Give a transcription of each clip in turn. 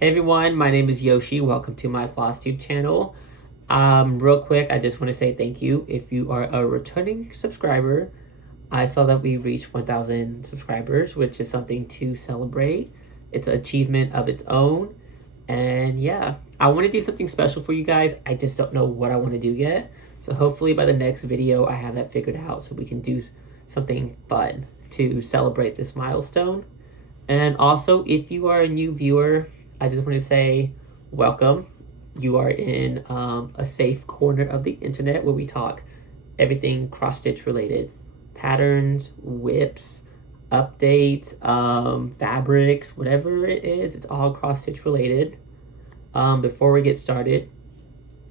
Hey everyone, my name is Yoshi. Welcome to my FlossTube channel. Real quick, I just want to say thank you if you are a returning subscriber. I saw that we reached 1,000 subscribers, which is something to celebrate. It's an achievement of its own. And yeah, I want to do something special for you guys. I just don't know what I want to do yet. So hopefully by the next video, I have that figured out so we can do something fun to celebrate this milestone. And also, if you are a new viewer, I just want to say welcome. You are in a safe corner of the internet where we talk everything cross-stitch related. Patterns, whips, updates, fabrics, whatever it is, it's all cross-stitch related. Before we get started,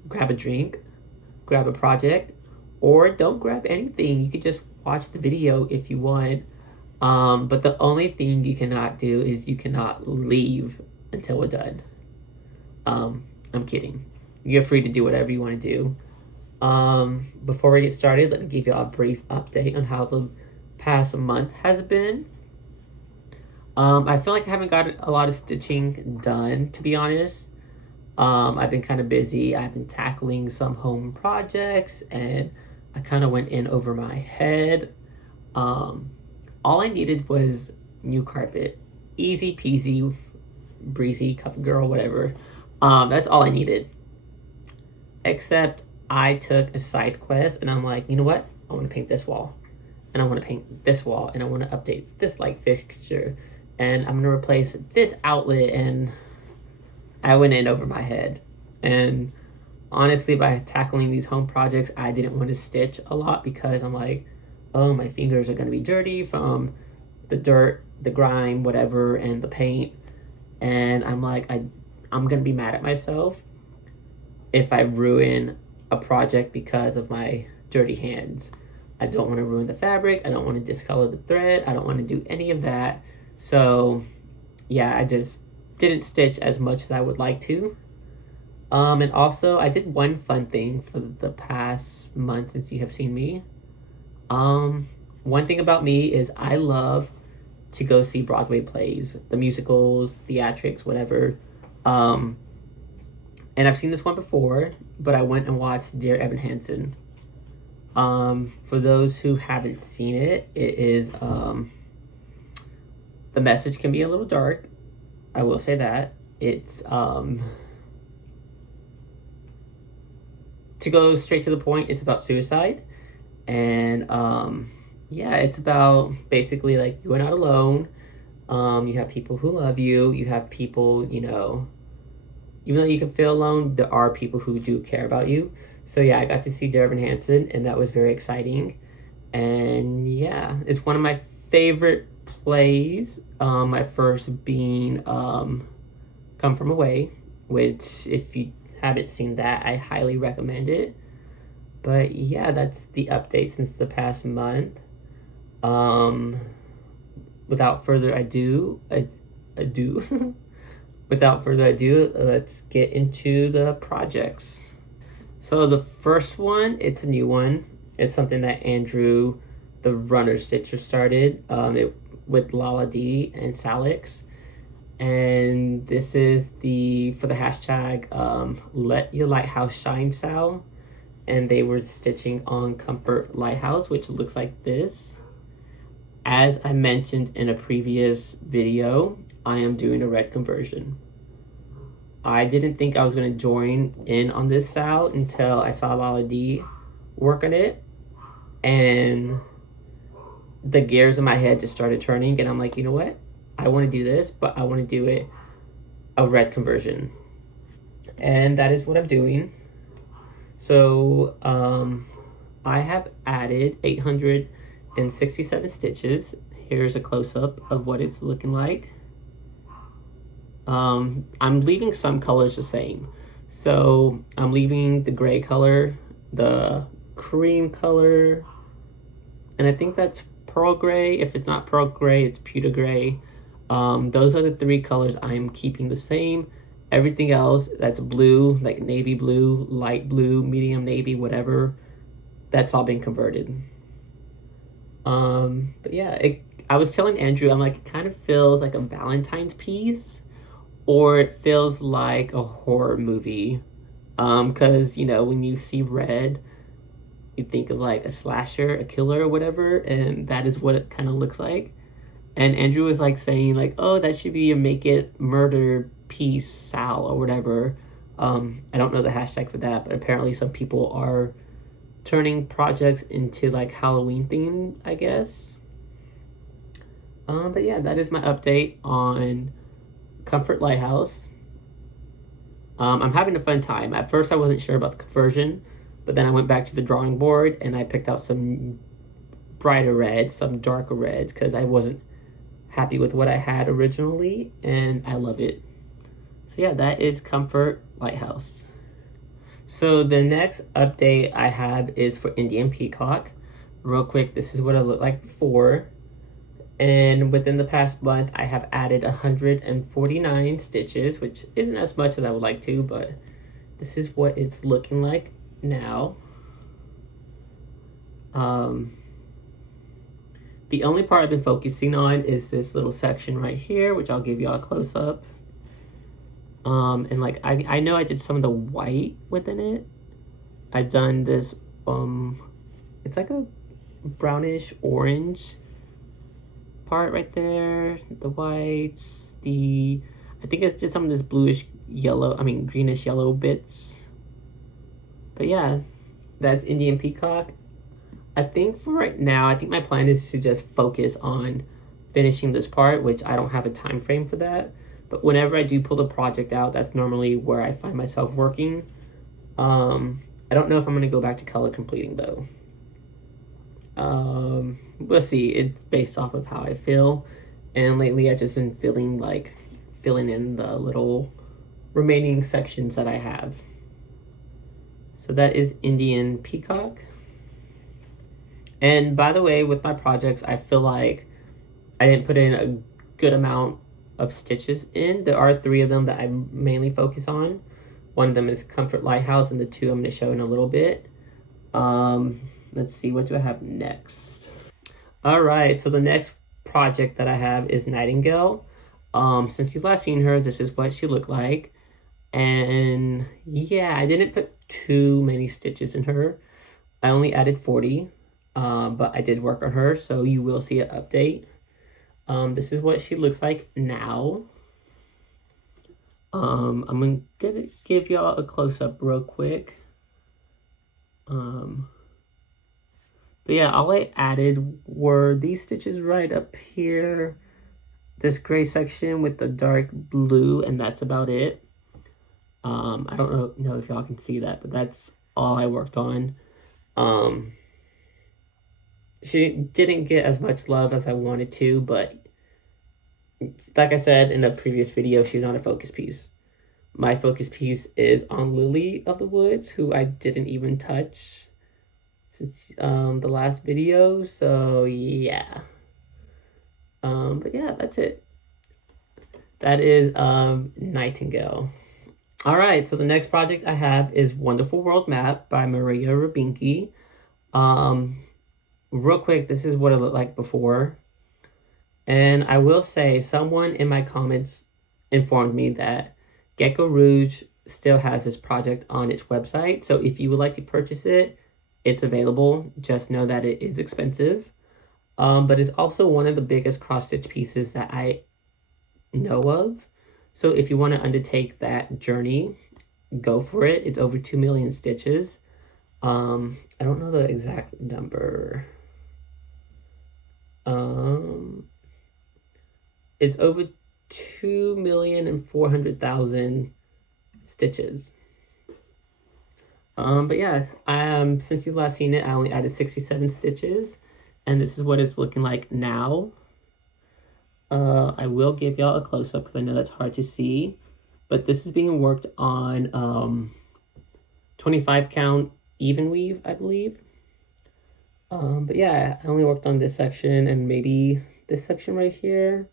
grab a drink, grab a project, or don't grab anything. You could just watch the video if you want. But the only thing you cannot do is you cannot leave until we're done. I'm kidding. You're free to do whatever you want to do. Before we get started, let me give you a brief update on how the past month has been. I feel like I haven't got a lot of stitching done, to be honest. I've been kind of busy. I've been tackling some home projects, and I kind of went in over my head. All I needed was new carpet. Easy peasy, breezy, cup girl, whatever. That's all I needed. Except I took a side quest and I'm like, you know what? I want to paint this wall. And I want to paint this wall. And I want to update this light fixture. And I'm going to replace this outlet. And I went in over my head. And honestly, by tackling these home projects, I didn't want to stitch a lot because I'm like, oh, my fingers are going to be dirty from the dirt, the grime, whatever, and the paint. And I'm like, I'm going to be mad at myself if I ruin a project because of my dirty hands. I don't want to ruin the fabric. I don't want to discolor the thread. I don't want to do any of that. So yeah, I just didn't stitch as much as I would like to. And also I did one fun thing for the past month since you have seen me. One thing about me is I love to go see Broadway plays, the musicals, theatrics, whatever. And I've seen this one before, but I went and watched Dear Evan Hansen. For those who haven't seen it, it is, the message can be a little dark. I will say that. It's, to go straight to the point, it's about suicide. And, yeah, it's about basically like you are not alone. You have people who love you. You have people, you know, even though you can feel alone, there are people who do care about you. So yeah, I got to see Dear Evan Hansen, and that was very exciting. And yeah, it's one of my favorite plays. My first being Come From Away, which if you haven't seen that, I highly recommend it. But yeah, that's the update since the past month. Without further ado, without further ado, let's get into the projects. So the first one, it's a new one. It's something that Andrew, TheRunnerStitcher, started with Lola D and Salix. And this is for the hashtag Let Your Lighthouse Shine SAL. And they were stitching on Comfort Lighthouse, which looks like this. As I mentioned in a previous video, I am doing a red conversion. I didn't think I was going to join in on this SAL until I saw Lola D work on it. And the gears in my head just started turning. And I'm like, you know what? I want to do this, but I want to do it a red conversion. And that is what I'm doing. So I have added 867 stitches. Here's a close-up of what it's looking like. I'm leaving some colors the same. So I'm leaving the gray color, the cream color, and I think that's pearl gray. If it's not pearl gray, it's pewter gray. Those are the three colors I'm keeping the same. Everything else that's blue, like navy blue, light blue, medium navy, whatever, that's all been converted. But yeah, I was telling Andrew, I'm like, it kind of feels like a Valentine's piece, or it feels like a horror movie. Because, you know, when you see red, you think of like a slasher, a killer or whatever, and that is what it kind of looks like. And Andrew was like saying like, oh, that should be a Make It Murder Peace SAL or whatever. I don't know the hashtag for that, but apparently some people are turning projects into like Halloween themed, I guess. But yeah, that is my update on Comfort Lighthouse. I'm having a fun time. At first I wasn't sure about the conversion, but then I went back to the drawing board and I picked out some brighter reds, some darker reds, because I wasn't happy with what I had originally, and I love it. So yeah, that is Comfort Lighthouse. So the next update I have is for Indian Peacock. Real quick, this is what it looked like before. And within the past month, I have added 149 stitches, which isn't as much as I would like to, but this is what it's looking like now. The only part I've been focusing on is this little section right here, which I'll give y'all a close up. And like, I know I did some of the white within it. I've done this, it's like a brownish orange part right there. The whites, I think it's just some of this bluish yellow, greenish yellow bits. But yeah, that's Indian Peacock. I think for right now, I think my plan is to just focus on finishing this part, which I don't have a time frame for that. But whenever I do pull the project out, that's normally where I find myself working. I don't know if I'm going to go back to color completing though. We'll see. It's based off of how I feel. And lately I've just been feeling like filling in the little remaining sections that I have. So that is Indian Peacock. And by the way, with my projects, I feel like I didn't put in a good amount of stitches in. There are 3 of them that I mainly focus on. One of them is Comfort Lighthouse, and the 2 I'm going to show in a little bit. Let's see, what do I have next? All right, so the next project that I have is Nightingale. Since you've last seen her, this is what she looked like. And yeah, I didn't put too many stitches in her. I only added 40. But I did work on her, so you will see an update. This is what she looks like now. I'm gonna give y'all a close-up real quick. But yeah, all I added were these stitches right up here, this gray section with the dark blue, and that's about it. I don't know if y'all can see that, but that's all I worked on. She didn't get as much love as I wanted to, but like I said in a previous video, she's not a focus piece. My focus piece is on Lily of the Woods, who I didn't even touch since the last video, so yeah. But yeah, that's it. That is Nightingale. Alright, so the next project I have is Wonderful World Map by Maria Rabinki. Real quick, this is what it looked like before. And I will say, someone in my comments informed me that Gecko Rouge still has this project on its website. So if you would like to purchase it, it's available. Just know that it is expensive. But it's also one of the biggest cross-stitch pieces that I know of. So if you want to undertake that journey, go for it. It's over 2 million stitches. I don't know the exact number. It's over 2,400,000 stitches. But yeah, since you've last seen it, I only added 67 stitches, and this is what it's looking like now. I will give y'all a close-up because I know that's hard to see, but this is being worked on 25 count even weave, I believe. But yeah, I only worked on this section and maybe this section right here.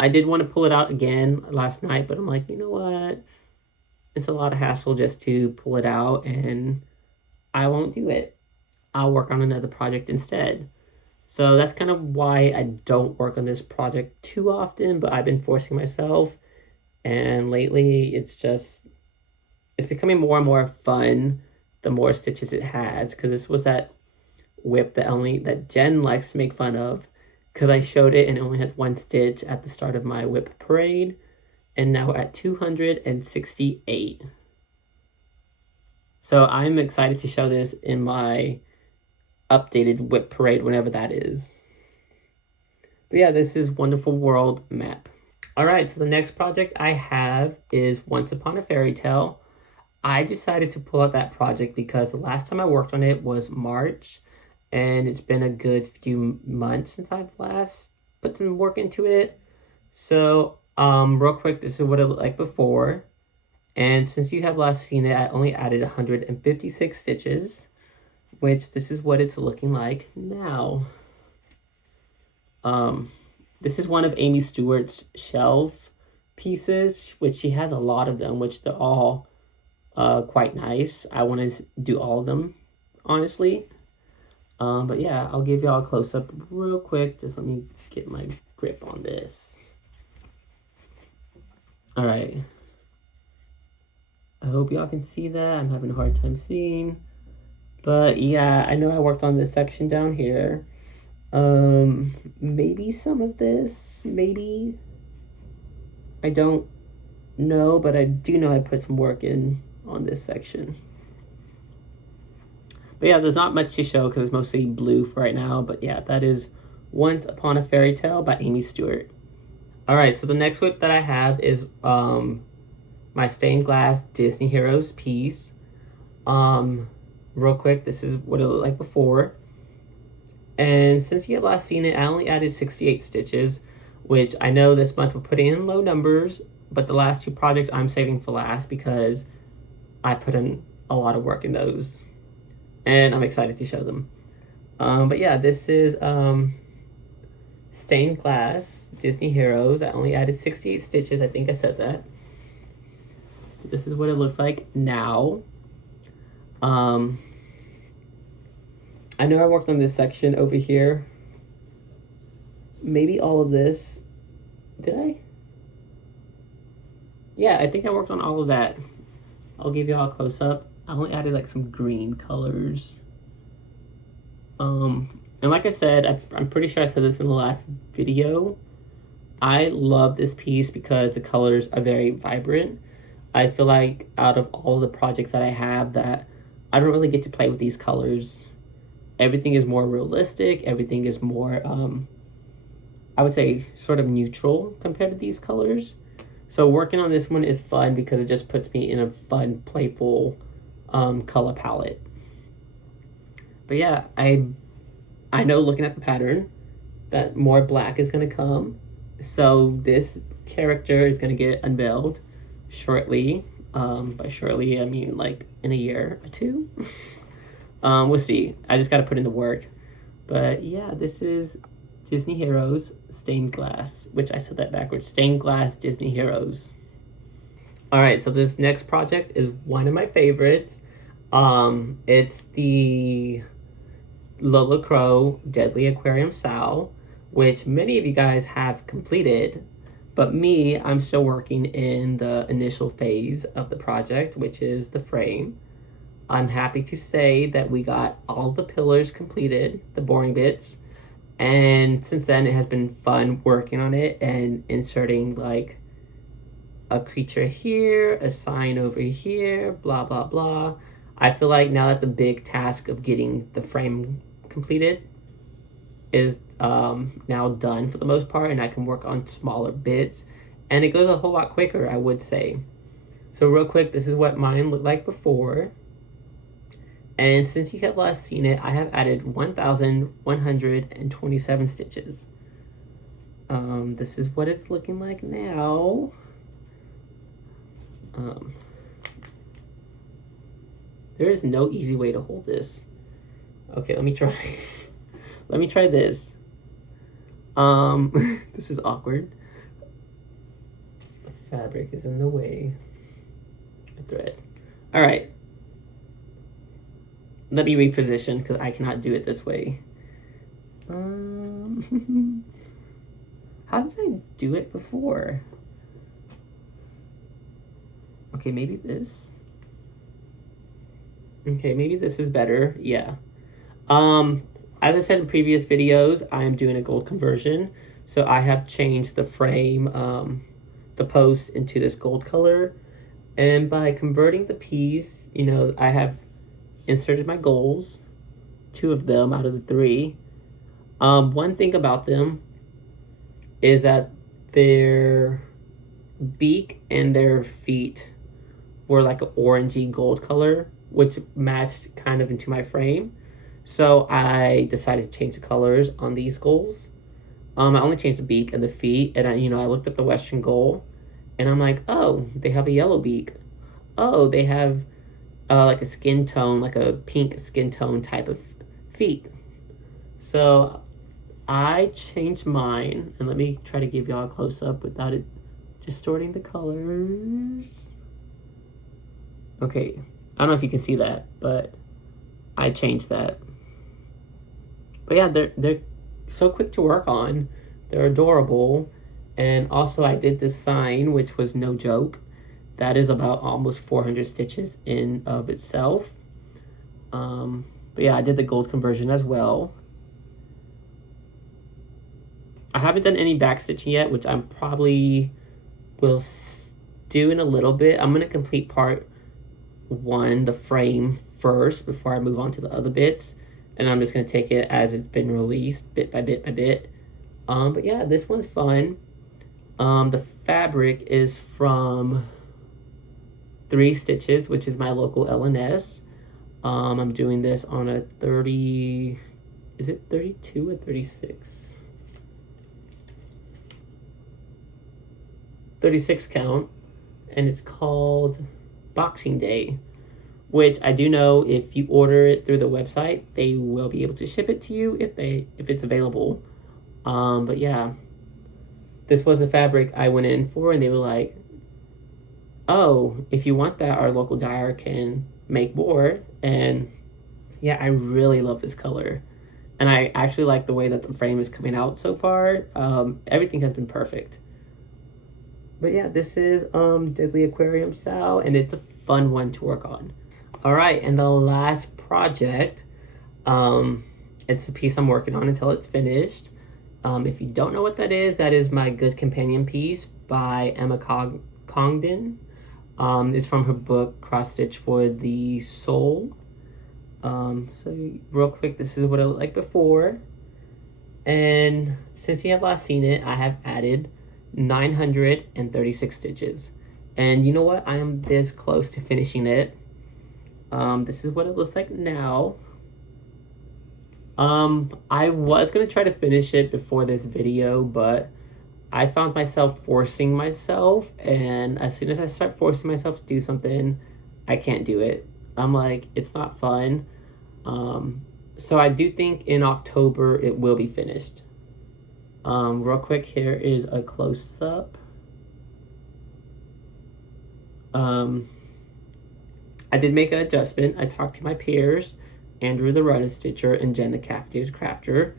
I did want to pull it out again last night, but I'm like, you know what? It's a lot of hassle just to pull it out, and I won't do it. I'll work on another project instead. So that's kind of why I don't work on this project too often, but I've been forcing myself. And lately it's becoming more and more fun the more stitches it has, because this was that whip that Jen likes to make fun of, because I showed it and it only had 1 stitch at the start of my whip parade, and now we're at 268. So I'm excited to show this in my updated whip parade, whenever that is. But yeah, this is Wonderful World map. Alright, so the next project I have is Once Upon a Fairytale. I decided to pull out that project because the last time I worked on it was March, and it's been a good few months since I've last put some work into it. So, real quick, this is what it looked like before. And since you have last seen it, I only added 156 stitches, which this is what it's looking like now. This is one of Amy Stewart's shelf pieces, which she has a lot of them, which they're all quite nice. I want to do all of them, honestly. But yeah, I'll give y'all a close-up real quick. Just let me get my grip on this. Alright. I hope y'all can see that. I'm having a hard time seeing. But yeah, I know I worked on this section down here. Maybe some of this, maybe. I don't know, but I do know I put some work in on this section. But yeah, there's not much to show because it's mostly blue for right now. But yeah, that is Once Upon a Fairytale by Amy Stewart. Alright, so the next whip that I have is my stained glass Disney Heroes piece. Real quick, this is what it looked like before. And since you have last seen it, I only added 68 stitches, which I know this month we're putting in low numbers, but the last 2 projects I'm saving for last because I put in a lot of work in those. And I'm excited to show them. But yeah, this is stained glass Disney Heroes. I only added 68 stitches. I think I said that. This is what it looks like now. I know I worked on this section over here. Maybe all of this. Did I? Yeah, I think I worked on all of that. I'll give you all a close-up. I only added like some green colors. And like I said, I'm pretty sure I said this in the last video. I love this piece because the colors are very vibrant. I feel like out of all the projects that I have, that I don't really get to play with these colors. Everything is more realistic. Everything is more, I would say, sort of neutral compared to these colors. So working on this one is fun because it just puts me in a fun, playful color palette. But yeah, I know looking at the pattern that more black is going to come. So this character is going to get unveiled shortly. By shortly, I mean like in a year or 2. We'll see. I just got to put in the work. But yeah, this is Disney Heroes Stained Glass, which I said that backwards. Stained Glass Disney Heroes. Alright, so this next project is one of my favorites. It's the Lola Crow Deadly Aquarium SAL, which many of you guys have completed. But me, I'm still working in the initial phase of the project, which is the frame. I'm happy to say that we got all the pillars completed, the boring bits. And since then, it has been fun working on it and inserting like a creature here, a sign over here, blah, blah, blah. I feel like now that the big task of getting the frame completed is now done for the most part, and I can work on smaller bits. And it goes a whole lot quicker, I would say. So real quick, this is what mine looked like before. And since you have last seen it, I have added 1,127 stitches. This is what it's looking like now. There is no easy way to hold this. Okay, let me try. Let me try this. This is awkward. The fabric is in the way. The thread. All right. Let me reposition because I cannot do it this way. How did I do it before? Okay, maybe this. Okay, maybe this is better. Yeah. As I said in previous videos, I am doing a gold conversion. So I have changed the frame, the post into this gold color. And by converting the piece, you know, I have inserted my goals, 2 of them out of the 3. One thing about them is that their beak and their feet were like an orangey gold color, which matched kind of into my frame. So I decided to change the colors on these goals. I only changed the beak and the feet, and I looked up the Western goal, and I'm like, oh, they have a yellow beak. Oh, they have like a skin tone, like a pink skin tone type of feet. So I changed mine, and let me try to give y'all a close up without it distorting the colors. Okay, I don't know if you can see that, but I changed that. But yeah, they're so quick to work on. They're adorable. And also I did this sign, which was no joke. That is about almost 400 stitches in of itself. But yeah, I did the gold conversion as well. I haven't done any back stitching yet, which I'm probably will do in a little bit. I'm going to complete part 1, the frame, first before I move on to the other bits. And I'm just going to take it as it's been released, bit by bit by bit. But yeah, this one's fun. The fabric is from 3 Stitches, which is my local L&S. I'm doing this on a 30... Is it 32 or 36? 36 count. And it's called Boxing Day, which I do know if you order it through the website, they will be able to ship it to you if it's available. But yeah, this was the fabric I went in for, and they were like, oh, if you want that, our local dyer can make more. And yeah, I really love this color, and I actually like the way that the frame is coming out so far. Everything has been perfect. But yeah, this is Deadly Aquarium SAL, and it's a fun one to work on. All right, and the last project, it's a piece I'm working on until it's finished. If you don't know what that is my Good Companion piece by Emma Congdon. It's from her book, Cross Stitch for the Soul. So real quick, this is what it looked like before. And since you have last seen it, I have added 936 stitches. And you know what? I am this close to finishing it. This is what it looks like now. I was gonna try to finish it before this video, but I found myself forcing myself, and as soon as I start forcing myself to do something, I can't do it. I'm like, it's not fun. So I do think in October it will be finished. Real quick, here is a close-up. I did make an adjustment. I talked to my peers, Andrew TheRunnerStitcher and Jen the Caffeinated Crafter.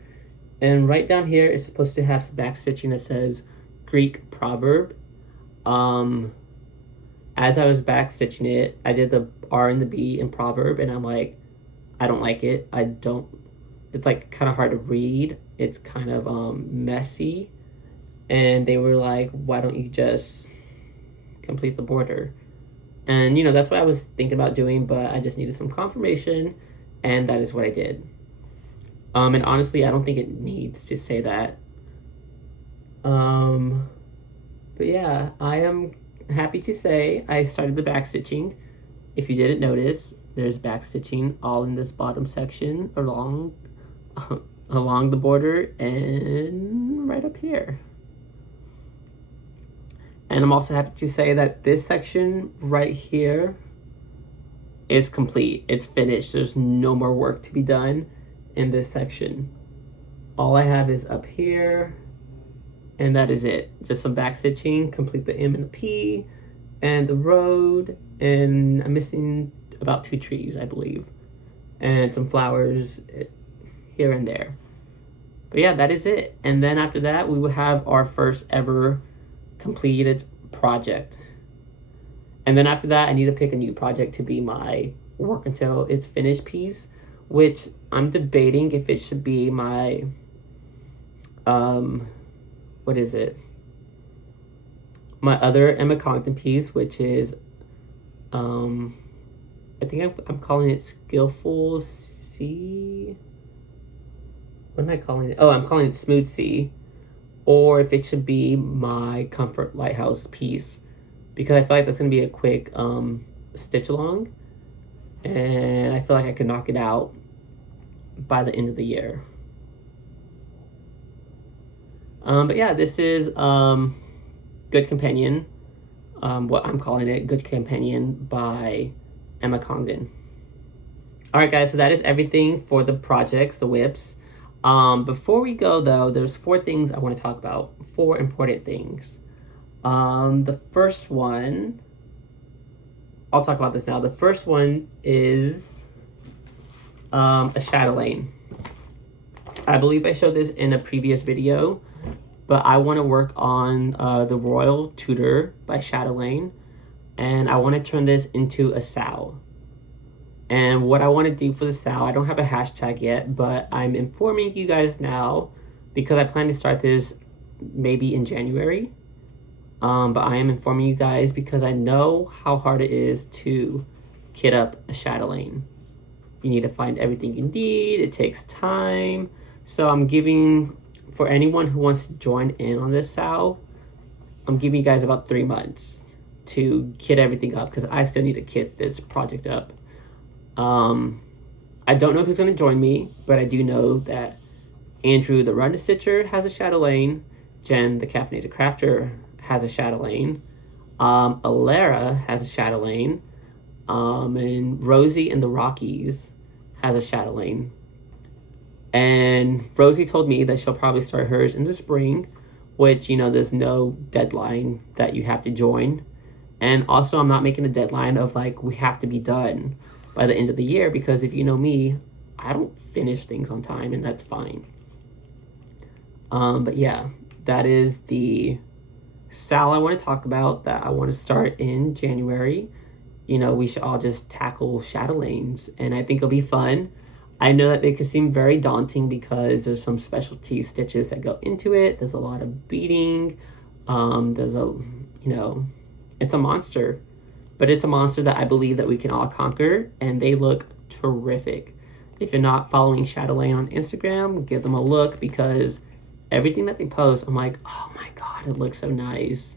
And right down here, it's supposed to have some back stitching that says Greek proverb. As I was back stitching it, I did the R and the B in proverb, and I'm like, I don't like it. It's like kind of hard to read. It's kind of messy. And they were like, why don't you just complete the border? And that's what I was thinking about doing, but I just needed some confirmation, and that is what I did. And honestly, I don't think it needs to say that. But yeah, I am happy to say I started the back stitching. If you didn't notice, there's back stitching all in this bottom section along the border and right up here. And I'm also happy to say that this section right here is complete. It's finished. There's no more work to be done in this section. All I have is up here, and that is it. Just some back stitching, complete the M and the P, and the road, and I'm missing about 2 trees, I believe, and some flowers here and there. But yeah, that is it. And then after that, we will have our first ever completed project. And then after that, I need to pick a new project to be my work until it's finished piece, which I'm debating if it should be my, what is it? My other Emma Congdon piece, which is, I think I'm calling it Skillful Sea. What am I calling it? Oh, I'm calling it Smooth Sea. Or if it should be my Comfort Lighthouse piece, because I feel like that's going to be a quick stitch along, and I feel like I could knock it out by the end of the year. But yeah, this is Good Companion, what I'm calling it, Good Companion by Emma Congdon. Alright guys, so that is everything for the projects, the whips. Before we go though, there's 4 things I want to talk about, 4 important things. The first one, I'll talk about this now. The first one is a Chatelaine. I believe I showed this in a previous video, but I want to work on the Royal Tutor by Chatelaine, and I want to turn this into a SAL. And what I want to do for the SAL, I don't have a hashtag yet, but I'm informing you guys now because I plan to start this maybe in January. But I am informing you guys because I know how hard it is to kit up a Chatelaine. You need to find everything you need. It takes time. So I'm giving, for anyone who wants to join in on this SAL, I'm giving you guys about 3 months to kit everything up because I still need to kit this project up. I don't know who's going to join me, but I do know that Andrew, TheRunnerStitcher, has a Chatelaine. Jen, the Caffeinated Crafter, has a Chatelaine. Ailarra has a Chatelaine. And RosieintheRockies has a Chatelaine. And Rosie told me that she'll probably start hers in the spring, which, you know, there's no deadline that you have to join. And also, I'm not making a deadline of, like, we have to be done by the end of the year, because if you know me, I don't finish things on time, and that's fine. But yeah, that is the SAL I want to talk about, that I want to start in January. You know, we should all just tackle Chatelaines, and I think it'll be fun. I know that they could seem very daunting because there's some specialty stitches that go into it. There's a lot of beading. There's a, you know, it's a monster. But it's a monster that I believe that we can all conquer, and they look terrific. If you're not following Chatelaine on Instagram, give them a look, because everything that they post, I'm like, oh my god, it looks so nice.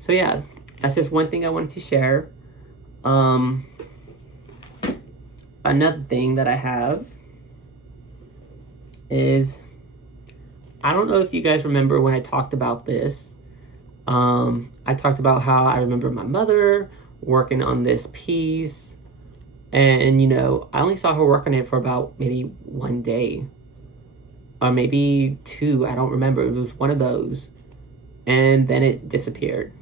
So yeah, that's just one thing I wanted to share. Another thing that I have is, I don't know if you guys remember when I talked about this. I talked about how I remember my mother working on this piece, and you know, I only saw her work on it for about maybe 1 day or maybe 2. I don't remember. It was one of those, and then it disappeared.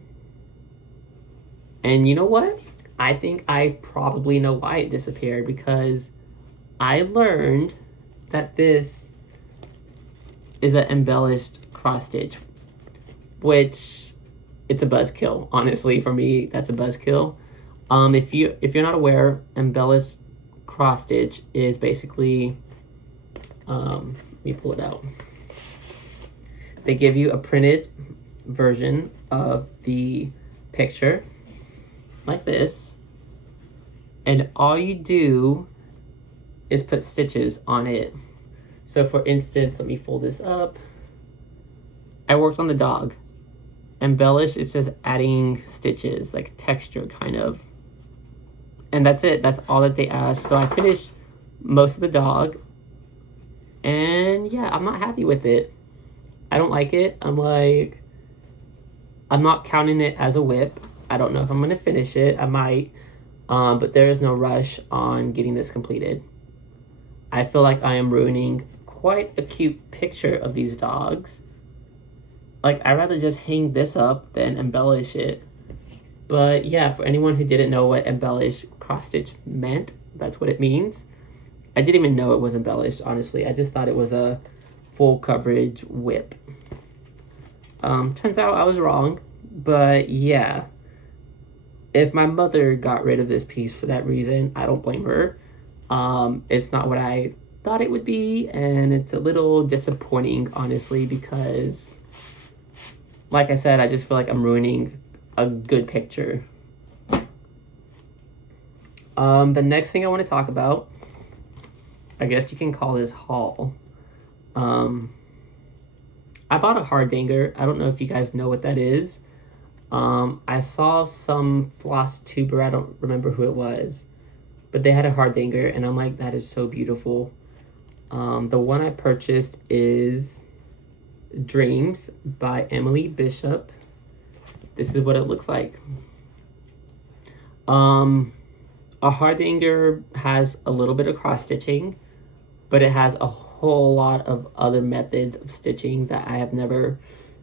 And you know what, I think I probably know why it disappeared, because I learned that this is an embellished cross stitch, which, it's a buzzkill. Honestly, for me, that's a buzzkill. If you're not aware, embellished cross stitch is basically, let me pull it out. They give you a printed version of the picture, like this, and all you do is put stitches on it. So for instance, let me fold this up. I worked on the dog. Embellished is just adding stitches, like texture kind of. And that's it. That's all that they ask. So I finished most of the dog. And yeah, I'm not happy with it. I don't like it. I'm not counting it as a whip. I don't know if I'm going to finish it. I might. But there is no rush on getting this completed. I feel like I am ruining quite a cute picture of these dogs. Like, I'd rather just hang this up than embellish it. But yeah, for anyone who didn't know what embellished cross stitch meant, that's what it means. I didn't even know it was embellished, honestly. I just thought it was a full coverage whip. Turns out I was wrong, but yeah. if my mother got rid of this piece for that reason, I don't blame her. It's not what I thought it would be, and it's a little disappointing, honestly, because, like I said, I just feel like I'm ruining a good picture. The next thing I want to talk about, I guess you can call this haul. I bought a Hardanger. I don't know if you guys know what that is. I saw some floss tuber, I don't remember who it was, but they had a Hardanger, and I'm like, that is so beautiful. The one I purchased is Dreams by Emily Bishop. This is what it looks like. A Hardanger has a little bit of cross stitching, but it has a whole lot of other methods of stitching that I have never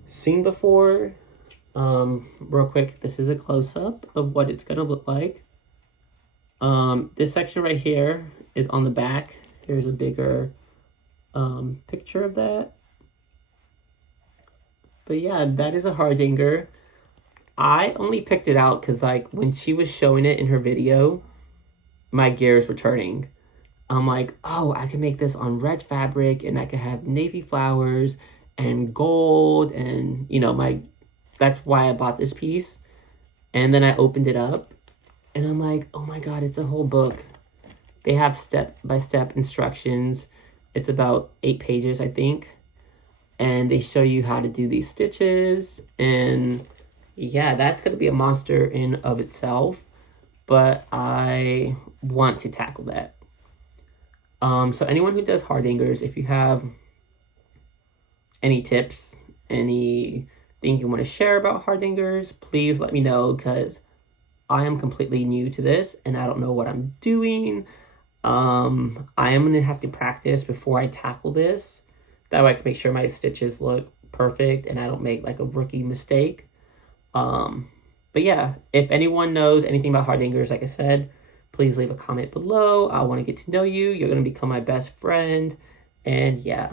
seen before. Real quick, this is a close-up of what it's gonna look like. This section right here is on the back. Here's a bigger picture of that. But yeah, that is a Hardanger. I only picked it out because, like, when she was showing it in her video, my gears were turning. I'm like, oh, I can make this on red fabric, and I can have navy flowers and gold, and, you know, that's why I bought this piece. And then I opened it up, and I'm like, oh my god, it's a whole book. They have step-by-step instructions. It's about 8 pages, I think. And they show you how to do these stitches, and yeah, that's going to be a monster in of itself, but I want to tackle that. So anyone who does Hardangers, if you have any tips, anything you want to share about Hardangers, please let me know, because I am completely new to this and I don't know what I'm doing. I am going to have to practice before I tackle this. That way I can make sure my stitches look perfect and I don't make like a rookie mistake. But yeah, if anyone knows anything about Hardangers, like I said, please leave a comment below. I want to get to know you. You're going to become my best friend. And yeah.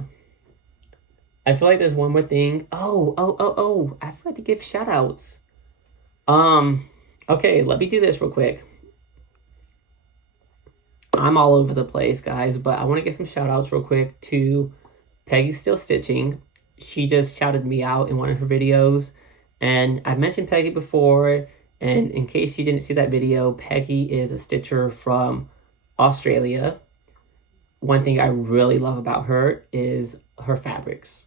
I feel like there's one more thing. Oh. I forgot to give shout outs. Okay, let me do this real quick. I'm all over the place, guys, but I want to give some shout outs real quick to Peggy Still Stitching. She just shouted me out in one of her videos. And I've mentioned Peggy before, and in case you didn't see that video, Peggy is a stitcher from Australia. One thing I really love about her is her fabrics.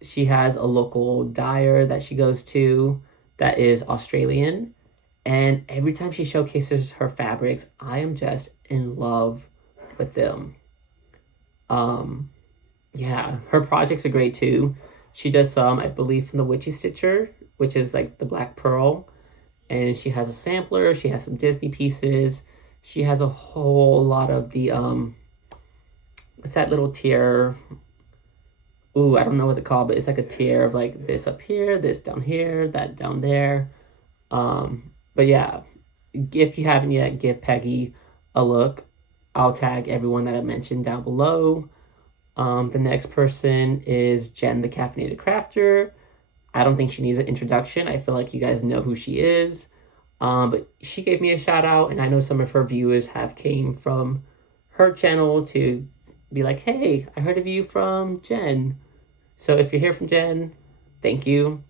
She has a local dyer that she goes to that is Australian, and every time she showcases her fabrics, I am just in love with them. Yeah, her projects are great too. She does some, I believe, from the Witchy Stitcher, which is like the Black Pearl. And she has a sampler. She has some Disney pieces. She has a whole lot of the, what's that little tier? Ooh, I don't know what it's called, but it's like a tier of like this up here, this down here, that down there. But yeah, if you haven't yet, give Peggy a look. I'll tag everyone that I mentioned down below. The next person is Jen the Caffeinated Crafter. I don't think she needs an introduction. I feel like you guys know who she is. But she gave me a shout out, and I know some of her viewers have came from her channel to be like, hey, I heard of you from Jen. So if you're here from Jen, thank you.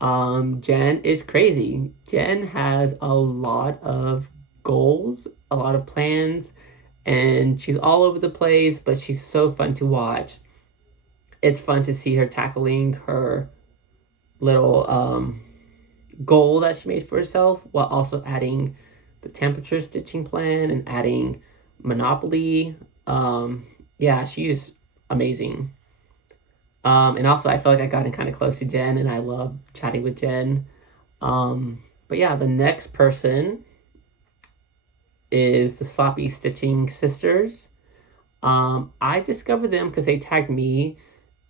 Jen is crazy. Jen has a lot of goals, a lot of plans, and she's all over the place, but she's so fun to watch. It's fun to see her tackling her little goal that she made for herself, while also adding the temperature stitching plan and adding Monopoly. Yeah, she's amazing. And also I feel like I gotten kind of close to Jen, and I love chatting with Jen. But yeah, the next person is the Sloppy Stitching Sisters. I discovered them because they tagged me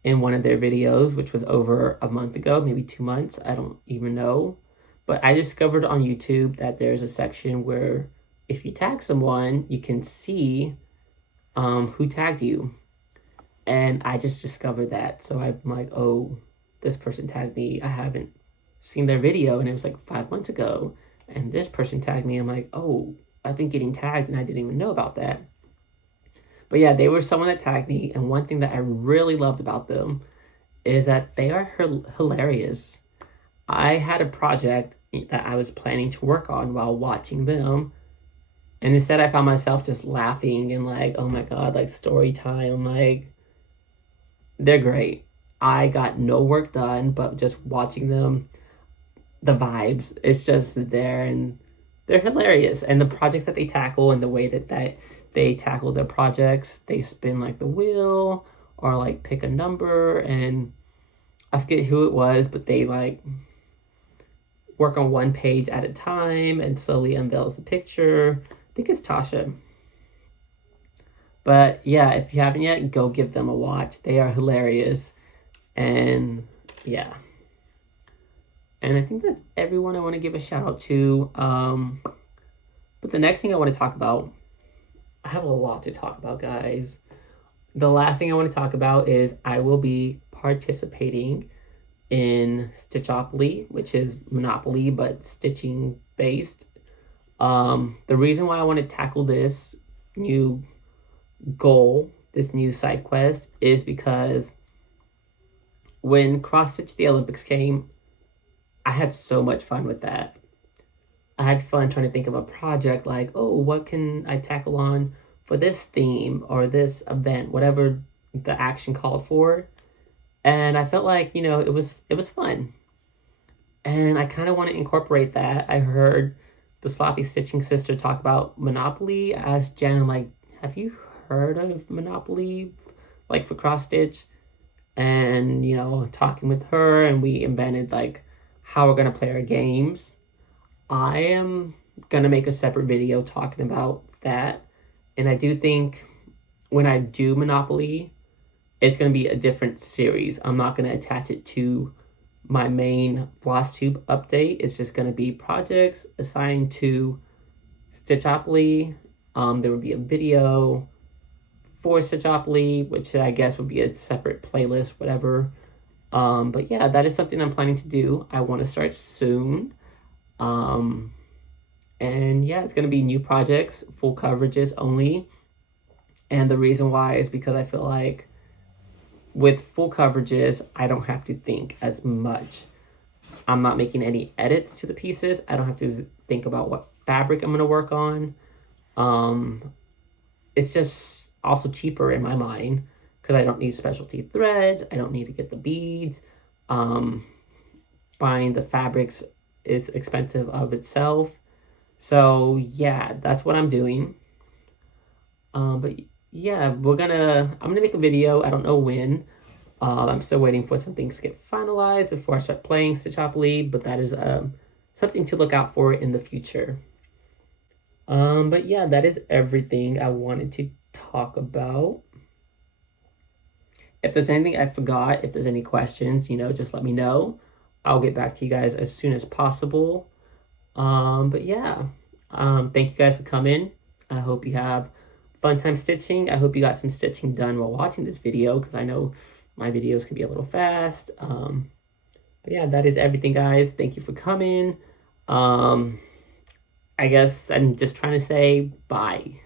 in one of their videos, which was over a month ago, maybe 2 months, I don't even know. But I discovered on YouTube that there's a section where if you tag someone, you can see who tagged you. And I just discovered that. So I'm like, oh, this person tagged me. I haven't seen their video, and it was like 5 months ago. and this person tagged me. I'm like, oh, I've been getting tagged and I didn't even know about that. But yeah, they were someone that tagged me, and one thing that I really loved about them is that they are hilarious. I had a project that I was planning to work on while watching them, and instead I found myself just laughing and like, oh my god, like story time, like they're great. I got no work done, but just watching them, the vibes, it's just there, and they're hilarious. And the projects that they tackle and the way that they tackle their projects, they spin like the wheel or like pick a number, and I forget who it was, but they like work on one page at a time and slowly unveils the picture. I think it's Tasha. But yeah, if you haven't yet, go give them a watch. They are hilarious. And yeah. And I think that's everyone I want to give a shout out to. But the next thing I want to talk about, I have a lot to talk about, guys. The last thing I want to talk about is I will be participating in Stitch-opoly, which is Monopoly, but stitching based. The reason why I want to tackle this new goal, this new side quest, is because when Cross Stitch the Olympics came, I had so much fun with that. I had fun trying to think of a project like, oh, what can I tackle on for this theme or this event, whatever the action called for. And I felt like, you know, it was fun. And I kind of want to incorporate that. I heard the Sloppy Stitching Sister talk about Monopoly. I asked Jen, like, have you heard of Monopoly, like for cross stitch? And, you know, talking with her, and we invented like how we're going to play our games. I am going to make a separate video talking about that. And I do think when I do Monopoly, it's going to be a different series. I'm not going to attach it to my main FlossTube update. It's just going to be projects assigned to Stitch-opoly. There would be a video for Stitch-opoly, which I guess would be a separate playlist, whatever. But yeah, that is something I'm planning to do. I want to start soon. And yeah, it's going to be new projects, full coverages only. And the reason why is because I feel like with full coverages, I don't have to think as much. I'm not making any edits to the pieces. I don't have to think about what fabric I'm going to work on. It's just also cheaper in my mind because I don't need specialty threads. I don't need to get the beads. Buying the fabrics is expensive of itself. So yeah, that's what I'm doing. But yeah, I'm gonna make a video. I don't know when. I'm still waiting for some things to get finalized before I start playing Stitch-opoly, but that is something to look out for in the future. But yeah, that is everything I wanted to talk about. If there's anything I forgot, if there's any questions, you know, just let me know. I'll get back to you guys as soon as possible. But yeah, thank you guys for coming. I hope you have fun time stitching. I hope you got some stitching done while watching this video, because I know my videos can be a little fast. But yeah, that is everything, guys. Thank you for coming. I guess I'm just trying to say bye.